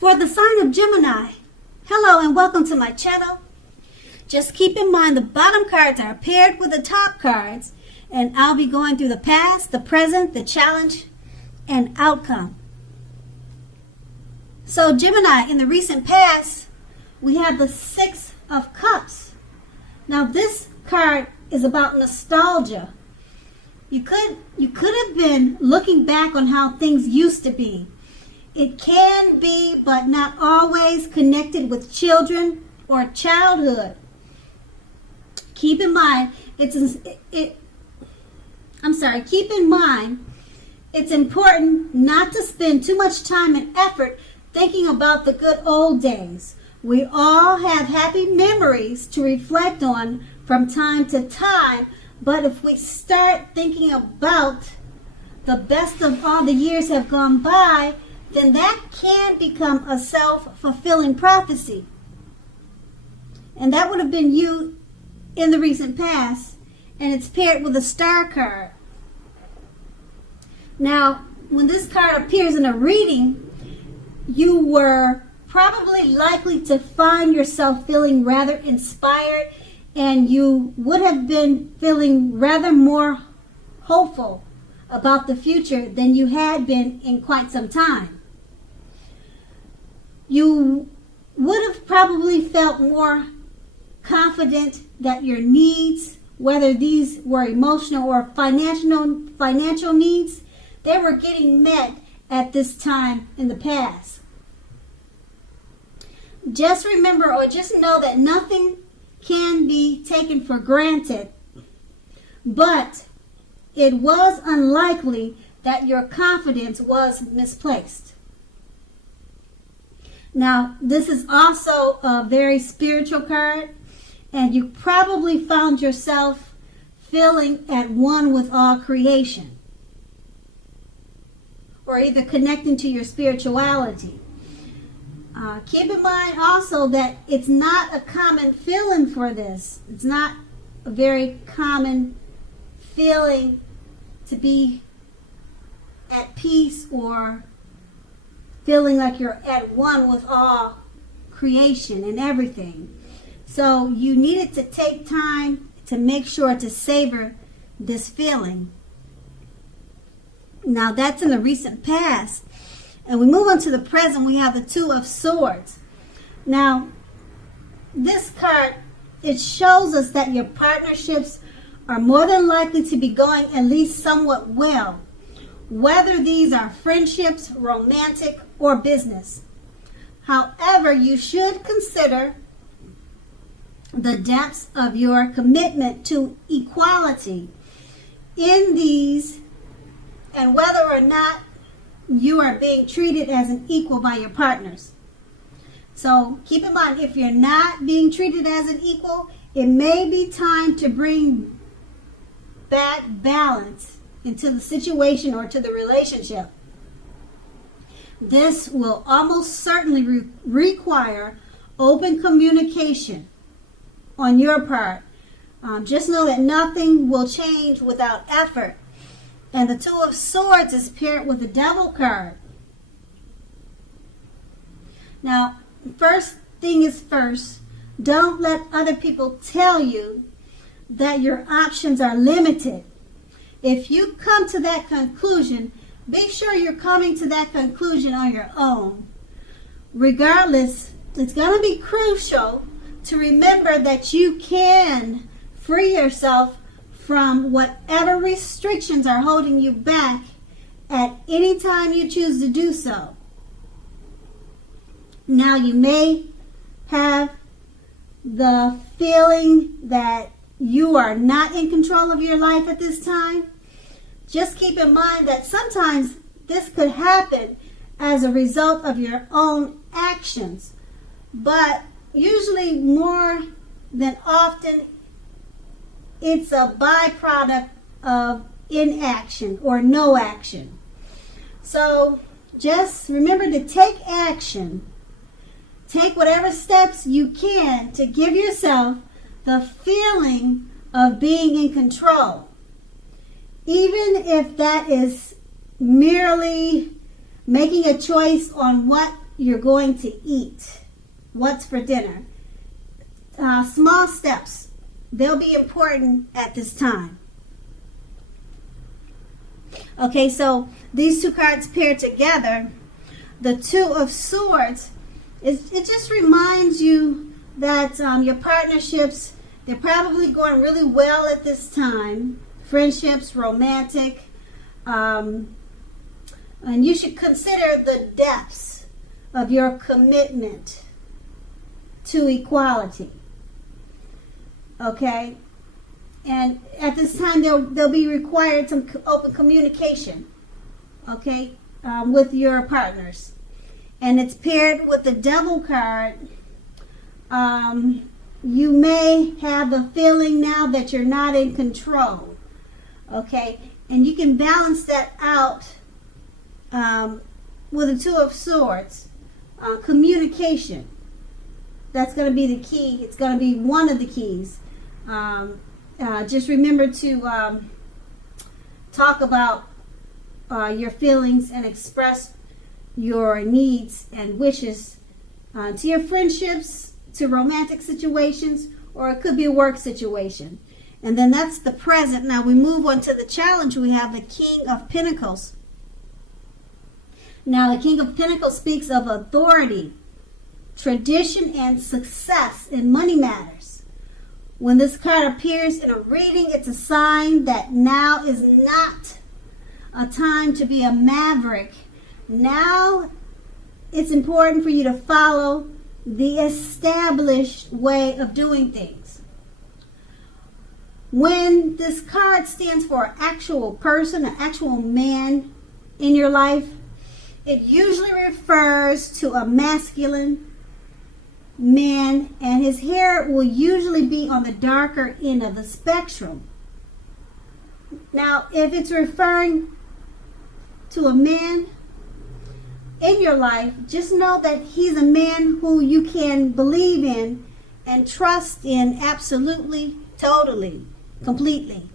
For the sign of Gemini, hello and welcome to my channel. Just keep in mind the bottom cards are paired with the top cards, and I'll be going through the past, the present, the challenge, and outcome. So Gemini, in the recent past, we have the Six of Cups. Now this card is about nostalgia. You could have been looking back on how things used to be. It can be, but not always, connected with children or childhood. Keep in mind, keep in mind, it's important not to spend too much time and effort thinking about the good old days. We all have happy memories to reflect on from time to time, but if we start thinking about the best of all the years have gone by, then that can become a self-fulfilling prophecy. And that would have been you in the recent past, and it's paired with a star card. Now, when this card appears in a reading, you were probably likely to find yourself feeling rather inspired, and you would have been feeling rather more hopeful about the future than you had been in quite some time. You would have probably felt more confident that your needs, whether these were emotional or financial needs, they were getting met at this time in the past. Just remember, or just know, that nothing can be taken for granted, but it was unlikely that your confidence was misplaced. Now, this is also a very spiritual card, and you probably found yourself feeling at one with all creation, or either connecting to your spirituality. Keep in mind also that it's not a common feeling for this. It's not a very common feeling to be at peace or feeling like you're at one with all creation and everything. So you needed to take time to make sure to savor this feeling. Now that's in the recent past. And we move on to the present. We have the Two of Swords. Now, this card, it shows us that your partnerships are more than likely to be going at least somewhat well, whether these are friendships, romantic, or business. However, you should consider the depths of your commitment to equality in these, and whether or not you are being treated as an equal by your partners. So keep in mind, if you're not being treated as an equal, it may be time to bring back balance into the situation or to the relationship. This will almost certainly require open communication on your part. Just know that nothing will change without effort. And the Two of Swords is paired with the Devil card. Now, first thing is first, don't let other people tell you that your options are limited. If you come to that conclusion, be sure you're coming to that conclusion on your own. Regardless, it's going to be crucial to remember that you can free yourself from whatever restrictions are holding you back at any time you choose to do so. Now, you may have the feeling that you are not in control of your life at this time. Just keep in mind that sometimes this could happen as a result of your own actions, but usually more than often it's a byproduct of inaction or no action. So just remember to take action. Take whatever steps you can to give yourself the feeling of being in control. Even if that is merely making a choice on what you're going to eat, what's for dinner. Small steps, they'll be important at this time. Okay, so these two cards paired together, the Two of Swords, it just reminds you that your partnerships, they're probably going really well at this time. Friendships, romantic, and you should consider the depths of your commitment to equality. Okay? And at this time, there'll be required some open communication, okay, with your partners. And it's paired with the Devil card. You may have the feeling now that you're not in control, okay? And you can balance that out with the Two of Swords. Communication. That's going to be the key. It's going to be one of the keys. Just remember to talk about your feelings and express your needs and wishes to your friendships, to romantic situations, or it could be a work situation. And then that's the present. Now we move on to the challenge. We have the King of Pentacles. Now the King of Pentacles speaks of authority, tradition, and success in money matters. When this card appears in a reading, it's a sign that now is not a time to be a maverick. Now it's important for you to follow the established way of doing things. When this card stands for an actual person, an actual man in your life, it usually refers to a masculine man, and his hair will usually be on the darker end of the spectrum. Now, if it's referring to a man in your life, just know that he's a man who you can believe in and trust in absolutely, totally, completely.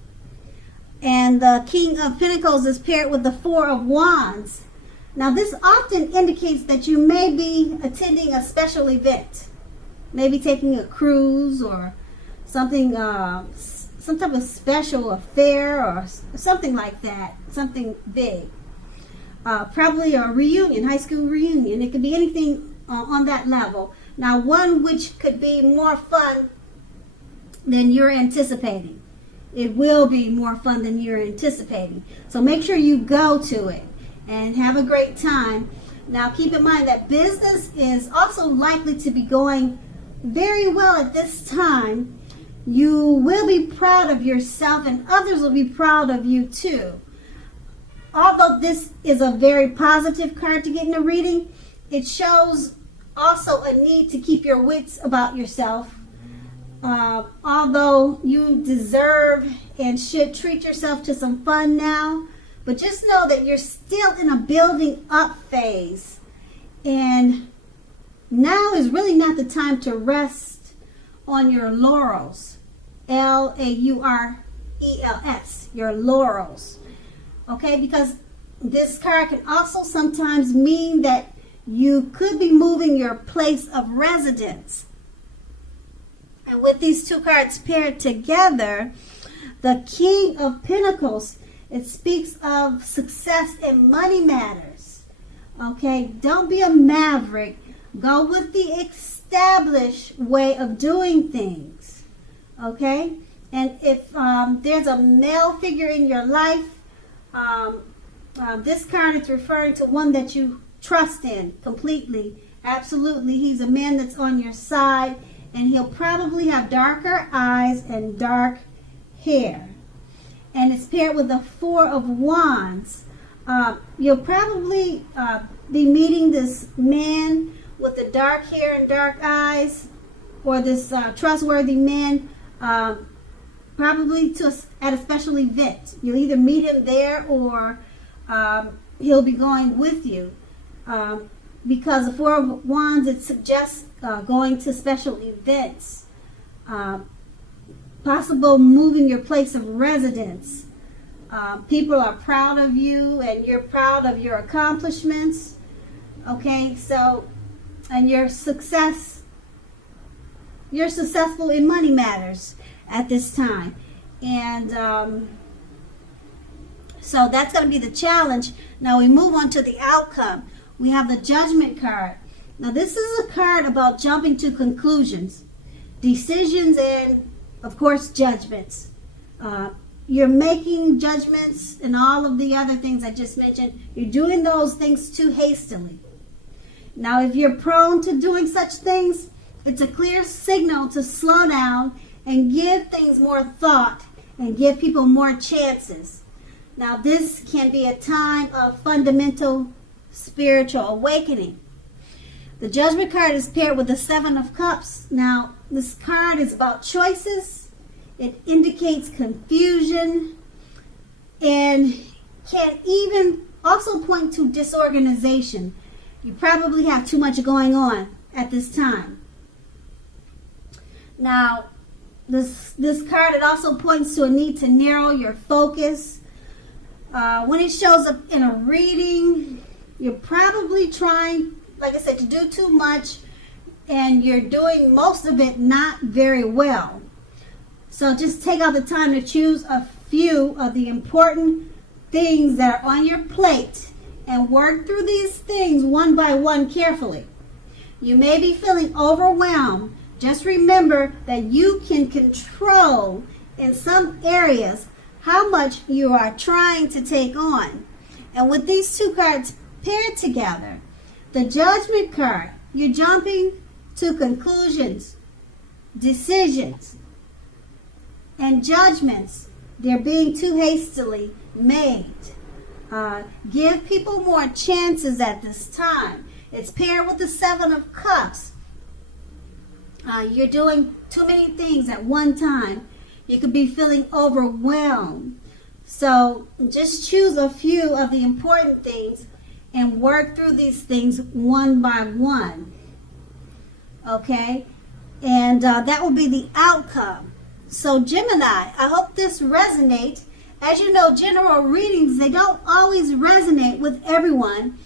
And the King of Pentacles is paired with the Four of Wands. Now, this often indicates that you may be attending a special event. Maybe taking a cruise or something, some type of special affair or something like that, something big. Probably a reunion, high school reunion. It could be anything on that level. Now, one which could be more fun than you're anticipating. It will be more fun than you're anticipating. So make sure you go to it and have a great time. Now, keep in mind that business is also likely to be going very well at this time. You will be proud of yourself and others will be proud of you too. Although this is a very positive card to get in a reading, it shows also a need to keep your wits about yourself. Although you deserve and should treat yourself to some fun now, but just know that you're still in a building up phase. And now is really not the time to rest on your laurels. Laurels, your laurels. Okay, because this card can also sometimes mean that you could be moving your place of residence. And with these two cards paired together, the King of Pentacles, it speaks of success in money matters. Okay, don't be a maverick. Go with the established way of doing things. Okay, and if there's a male figure in your life, this card is referring to one that you trust in completely. Absolutely, he's a man that's on your side, and he'll probably have darker eyes and dark hair. And it's paired with the Four of Wands. You'll probably be meeting this man with the dark hair and dark eyes, or this trustworthy man, probably at a special event. You'll either meet him there or he'll be going with you. Because the Four of Wands, it suggests going to special events, possible moving your place of residence. People are proud of you and you're proud of your accomplishments. Okay, so and you're successful in money matters at this time. And so that's going to be the challenge. Now we move on to the outcome. We have the Judgment card. Now this is a card about jumping to conclusions, decisions, and of course judgments. You're making judgments and all of the other things I just mentioned. You're doing those things too hastily. Now if you're prone to doing such things, it's a clear signal to slow down and give things more thought and give people more chances. Now this can be a time of fundamental spiritual awakening. The Judgment card is paired with the Seven of Cups. Now this card is about choices. It indicates confusion and can even also point to disorganization. You probably have too much going on at this time. Now this card, it also points to a need to narrow your focus. When it shows up in a reading, you're probably trying, like I said, to do too much, and you're doing most of it not very well. So just take out the time to choose a few of the important things that are on your plate and work through these things one by one carefully. You may be feeling overwhelmed. Just remember that you can control in some areas how much you are trying to take on. And with these two cards paired together, the Judgment card, you're jumping to conclusions, decisions, and judgments. They're being too hastily made. Give people more chances at this time. It's paired with the Seven of Cups. You're doing too many things at one time. You could be feeling overwhelmed. So just choose a few of the important things and work through these things one by one. Okay? And that will be the outcome. So Gemini, I hope this resonates. As you know, general readings, they don't always resonate with everyone.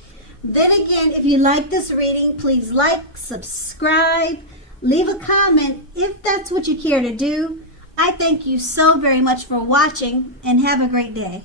Then again, if you like this reading, please like, subscribe, leave a comment if that's what you care to do. I thank you so very much for watching, and have a great day.